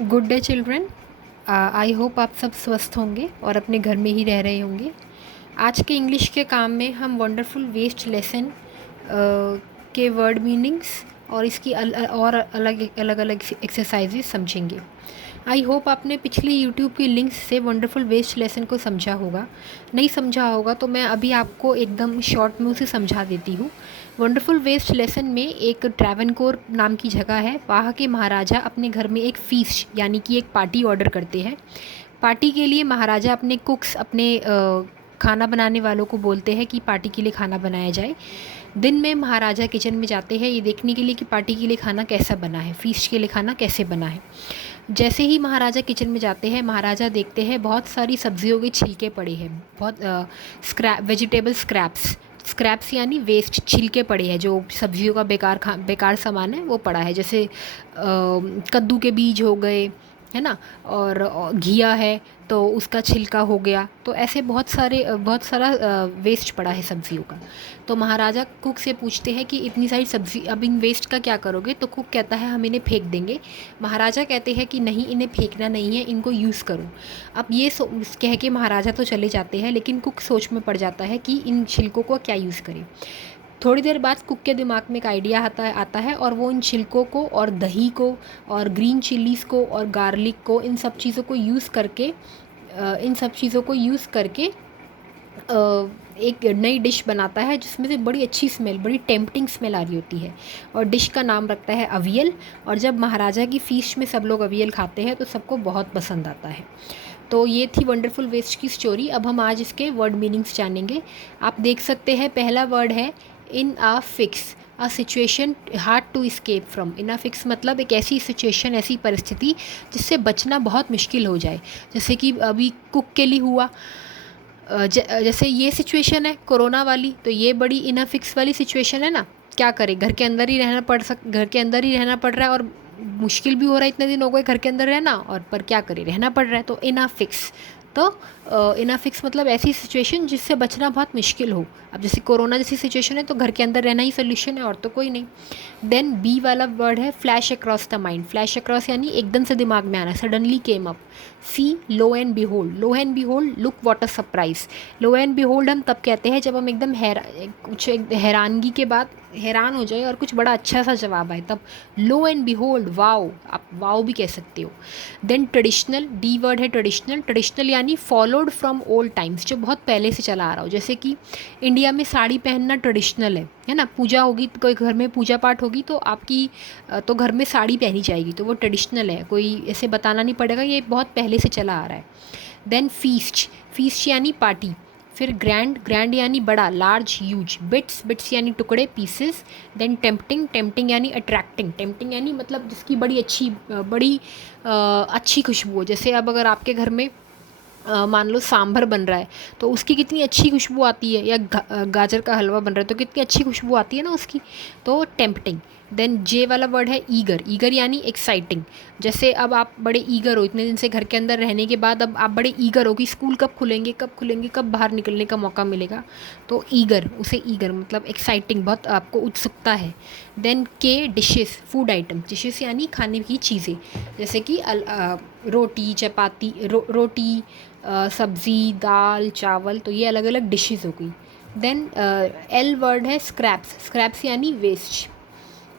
Good day children. I hope आप सब स्वस्थ होंगे और अपने घर में ही रह रहे होंगे। आज के इंग्लिश के काम में हम वंडरफुल वेस्ट लेसन के वर्ड मीनिंग्स और इसकी और अलग अलग अलग एक्सरसाइजेस समझेंगे। आई होप आपने पिछली यूट्यूब की लिंक्स से वंडरफुल वेस्ट लेसन को समझा होगा। नहीं समझा होगा तो मैं अभी आपको एकदम शॉर्ट में उसे समझा देती हूँ। वंडरफुल वेस्ट लेसन में एक ट्रैवनकोर नाम की जगह है। वहाँ के महाराजा अपने घर में एक फीस्ट यानी कि एक पार्टी ऑर्डर करते हैं। पार्टी के लिए महाराजा अपने कुक्स अपने खाना बनाने वालों को बोलते हैं कि पार्टी के लिए खाना बनाया जाए। दिन में महाराजा किचन में जाते हैं ये देखने के लिए कि पार्टी के लिए खाना कैसा बना है, फीस्ट के लिए खाना कैसे बना है। जैसे ही महाराजा किचन में जाते हैं महाराजा देखते हैं बहुत सारी सब्जियों के छिलके पड़े हैं, बहुत वेजिटेबल स्क्रैप्स यानी वेस्ट छिलके पड़े हैं, जो सब्जियों का बेकार सामान है वो पड़ा है। जैसे कद्दू के बीज हो गए, है ना, और घिया है तो उसका छिलका हो गया। तो ऐसे बहुत सारा वेस्ट पड़ा है सब्जियों का। तो महाराजा कुक से पूछते हैं कि इतनी सारी सब्जी अब इन वेस्ट का क्या करोगे। तो कुक कहता है हम इन्हें फेंक देंगे। महाराजा कहते हैं कि नहीं, इन्हें फेंकना नहीं है, इनको यूज़ करो। अब ये कह के महाराजा तो चले जाते हैं, लेकिन कुक सोच में पड़ जाता है कि इन छिलकों को क्या यूज़ करें। थोड़ी देर बाद कुक के दिमाग में एक आइडिया आता है और वो इन छिलकों को और दही को और ग्रीन चिलीज़ को और गार्लिक को इन सब चीज़ों को यूज़ करके एक नई डिश बनाता है जिसमें से बड़ी अच्छी स्मेल, बड़ी टेम्पटिंग स्मेल आ रही होती है। और डिश का नाम रखता है अवियल। और जब महाराजा की फीस्ट में सब लोग अवियल खाते हैं तो सबको बहुत पसंद आता है। तो ये थी वंडरफुल वेस्ट की स्टोरी। अब हम आज इसके वर्ड मीनिंग्स जानेंगे। आप देख सकते हैं पहला वर्ड है in a fix, a situation hard to escape from. In a fix मतलब एक ऐसी सिचुएशन, ऐसी परिस्थिति जिससे बचना बहुत मुश्किल हो जाए। जैसे कि अभी कुक के लिए हुआ, जैसे ये सिचुएशन है कोरोना वाली, तो ये बड़ी इनफिक्स वाली सिचुएशन है ना। क्या करें, घर के अंदर ही रहना पड़ रहा है और मुश्किल भी हो रहा है, इतने दिन हो गए घर के अंदर रहना, और पर क्या करें, रहना पड़ रहा है। तो इनफिक्स, तो इनफिक्स मतलब ऐसी सिचुएशन जिससे बचना बहुत मुश्किल हो। अब जैसे कोरोना जैसी सिचुएशन है तो घर के अंदर रहना ही सोल्यूशन है, और तो कोई नहीं। देन बी वाला वर्ड है flash across the mind. Flash across यानी एकदम से दिमाग में आना, suddenly came up. C lo and behold, lo and behold look what a surprise. Lo and behold हम तब कहते हैं जब हम एकदम कुछ एक हैरानगी के बाद हैरान हो जाए और कुछ बड़ा अच्छा सा जवाब आए, तब लो एंड बिहोल्ड, वाओ, आप वाओ भी कह सकते हो। देन ट्रेडिशनल, डी वर्ड है ट्रेडिशनल। ट्रेडिशनल यानी फॉलोड फ्रॉम ओल्ड टाइम्स, जो बहुत पहले से चला आ रहा हो। जैसे कि इंडिया में साड़ी पहनना ट्रेडिशनल है ना। पूजा होगी, कोई घर में पूजा पाठ होगी तो आपकी तो घर में साड़ी पहनी जाएगी, तो वो ट्रेडिशनल है, कोई ऐसे बताना नहीं पड़ेगा, ये बहुत पहले से चला आ रहा है। देन फीस्ट, फीस्ट यानी पार्टी। फिर ग्रैंड, ग्रैंड यानी बड़ा, लार्ज, ह्यूज। बिट्स, बिट्स यानी टुकड़े, पीसेस। देन टेम्पटिंग, टेम्पटिंग यानी अट्रैक्टिंग। टेम्पटिंग यानी मतलब जिसकी अच्छी खुशबू हो। जैसे अब अगर आपके घर में मान लो सांभर बन रहा है तो उसकी कितनी अच्छी खुशबू आती है, या गाजर का हलवा बन रहा है तो कितनी अच्छी खुशबू आती है ना उसकी, तो टेम्पटिंग। देन जे वाला वर्ड है ईगर, ईगर यानी एक्साइटिंग। जैसे अब आप बड़े ईगर हो, इतने दिन से घर के अंदर रहने के बाद अब आप बड़े ईगर हो कि स्कूल कब खुलेंगे, कब बाहर निकलने का मौका मिलेगा, तो ईगर, उसे ईगर मतलब एक्साइटिंग, बहुत आपको उत्सुकता है। देन के डिशेस, फूड आइटम, डिशेस यानी खाने की चीज़ें, जैसे कि रोटी, चपाती, रोटी, सब्ज़ी, दाल, चावल, तो ये अलग अलग डिशेस हो गई। देन एल वर्ड है स्क्रैप्स, स्क्रैप्स यानी वेस्ट।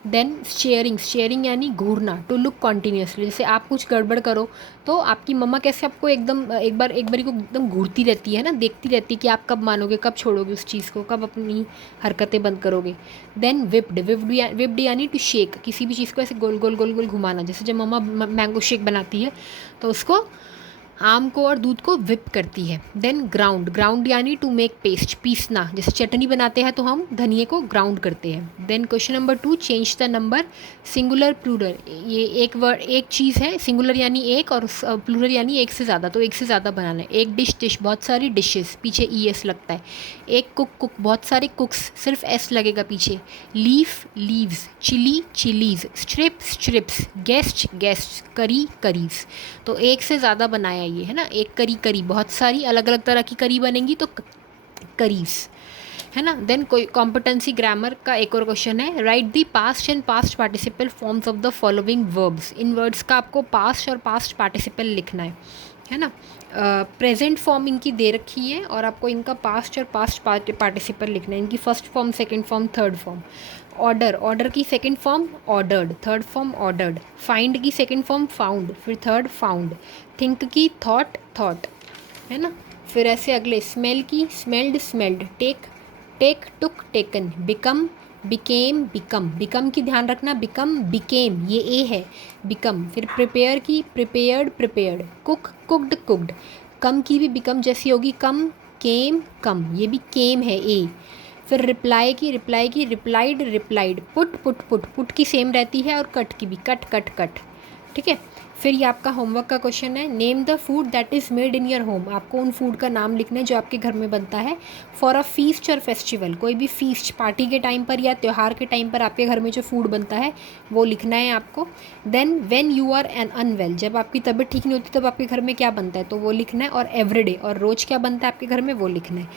देन शेयरिंग, शेयरिंग यानी घूरना, टू लुक कॉन्टीन्यूसली। जैसे आप कुछ गड़बड़ करो तो आपकी मम्मा कैसे आपको एकदम एक बारी को एकदम घूरती रहती है ना, देखती रहती है कि आप कब मानोगे, कब छोड़ोगे उस चीज़ को, कब अपनी हरकतें बंद करोगे। देन विप्ड, विप्ड यानी टू शेक, किसी भी चीज़ को ऐसे गोल गोल गोल गोल घुमाना। जैसे जब मम्मा मैंगो शेक बनाती है तो उसको, आम को और दूध को विप करती है। देन ग्राउंड, ग्राउंड यानी टू मेक पेस्ट, पीसना। जैसे चटनी बनाते हैं तो हम धनिए को ग्राउंड करते हैं। Then question number 2, change the number, singular plural. ये एक वर्ड, एक चीज़ है, सिंगुलर यानी एक और प्लूरल यानी एक से ज़्यादा, तो एक से ज़्यादा बनाना है। एक डिश, डिश, बहुत सारी डिशेस, पीछे ई एस लगता है। एक कुक, कुक, बहुत सारे कुक्स, सिर्फ एस लगेगा पीछे। Leaf, leaves, chilli, chillies, strip, strips, guest, guest, curry, curries. तो एक से ज़्यादा बनाया ये, है ना। एक करी, करी, बहुत सारी अलग अलग तरह की करी बनेंगी तो करीज। है ना। देन कोई कॉम्पिटेंसी ग्रामर का एक और क्वेश्चन है, right the past and past participle forms of the following verbs. In words का आपको पास्ट और पास्ट पार्टिसिपल लिखना है ना। प्रेजेंट फॉर्म इनकी दे रखी है और आपको इनका पास्ट और पास्ट पार्टिसिपल लिखना है, इनकी first form, second form, third form. Order, order की second form ordered, third form ordered. Find की सेकंड फॉर्म फाउंड, फिर थर्ड फाउंड। थिंक की थॉट, थॉट, है ना। फिर ऐसे अगले, स्मेल की smelled, smelled. Take, take, took, taken. Become, became, become. Become की ध्यान रखना, बिकम, बिकेम, ये ए है, बिकम। फिर प्रिपेयर की prepared, prepared. Cook, cooked, cooked. Come की भी बिकम जैसी होगी, कम, केम, कम, ये भी केम है, ए। फिर रिप्लाई की replied, replied. Put, put, put, put की सेम रहती है, और कट की भी, कट, कट, कट। ठीक है। फिर ये आपका होमवर्क का क्वेश्चन है, name the food that is made in your home. आपको उन फूड का नाम लिखना है जो आपके घर में बनता है। फॉर अ फीस्ट और फेस्टिवल, कोई भी फीस्ट, पार्टी के टाइम पर या त्यौहार के टाइम पर आपके घर में जो फूड बनता है वो लिखना है आपको। Then when you are an unwell, जब आपकी तबीयत ठीक नहीं होती तब आपके घर में क्या बनता है तो वो लिखना है। और एवरीडे, और रोज़ क्या बनता है आपके घर में वो लिखना है।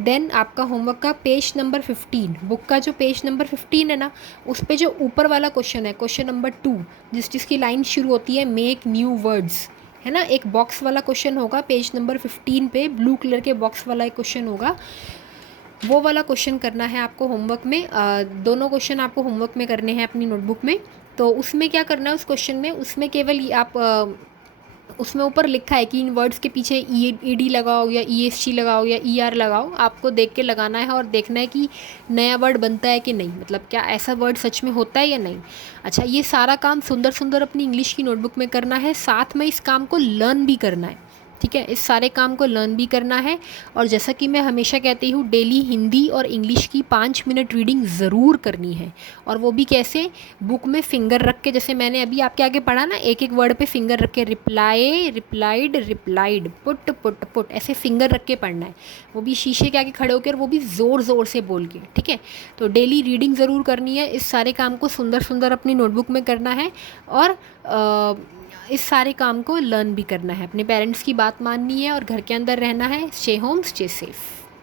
देन आपका होमवर्क का पेज नंबर 15, बुक का जो पेज नंबर 15 है ना, उस पर जो ऊपर वाला क्वेश्चन है, क्वेश्चन नंबर 2, जिसकी लाइन शुरू होती है मेक न्यू वर्ड्स, है ना, एक बॉक्स वाला क्वेश्चन होगा पेज नंबर 15 पे, ब्लू कलर के बॉक्स वाला एक क्वेश्चन होगा, वो वाला क्वेश्चन करना है आपको होमवर्क में। दोनों क्वेश्चन आपको होमवर्क में करने हैं अपनी नोटबुक में। तो उसमें क्या करना है, उस क्वेश्चन में, उसमें केवल आप उसमें ऊपर लिखा है कि इन वर्ड्स के पीछे ई डी लगाओ या ई एस टी लगाओ या ई आर लगाओ, आपको देख के लगाना है और देखना है कि नया वर्ड बनता है कि नहीं, मतलब क्या ऐसा वर्ड सच में होता है या नहीं। अच्छा, ये सारा काम सुंदर सुंदर अपनी इंग्लिश की नोटबुक में करना है, साथ में इस काम को लर्न भी करना है। ठीक है, इस सारे काम को लर्न भी करना है। और जैसा कि मैं हमेशा कहती हूँ, डेली हिंदी और इंग्लिश की 5 मिनट रीडिंग ज़रूर करनी है। और वो भी कैसे, बुक में फिंगर रख के, जैसे मैंने अभी आपके आगे पढ़ा ना, एक एक वर्ड पे फिंगर रख के, reply, replied, replied, put, put, put, ऐसे फिंगर रख के पढ़ना है, वो भी शीशे के आगे खड़े होकर, वो भी ज़ोर ज़ोर से बोल के। ठीक है, तो डेली रीडिंग ज़रूर करनी है, इस सारे काम को सुंदर सुंदर अपनी नोटबुक में करना है। और इस सारे काम को लर्न भी करना है, अपने पेरेंट्स की बात माननी है और घर के अंदर रहना है। Stay home, stay safe.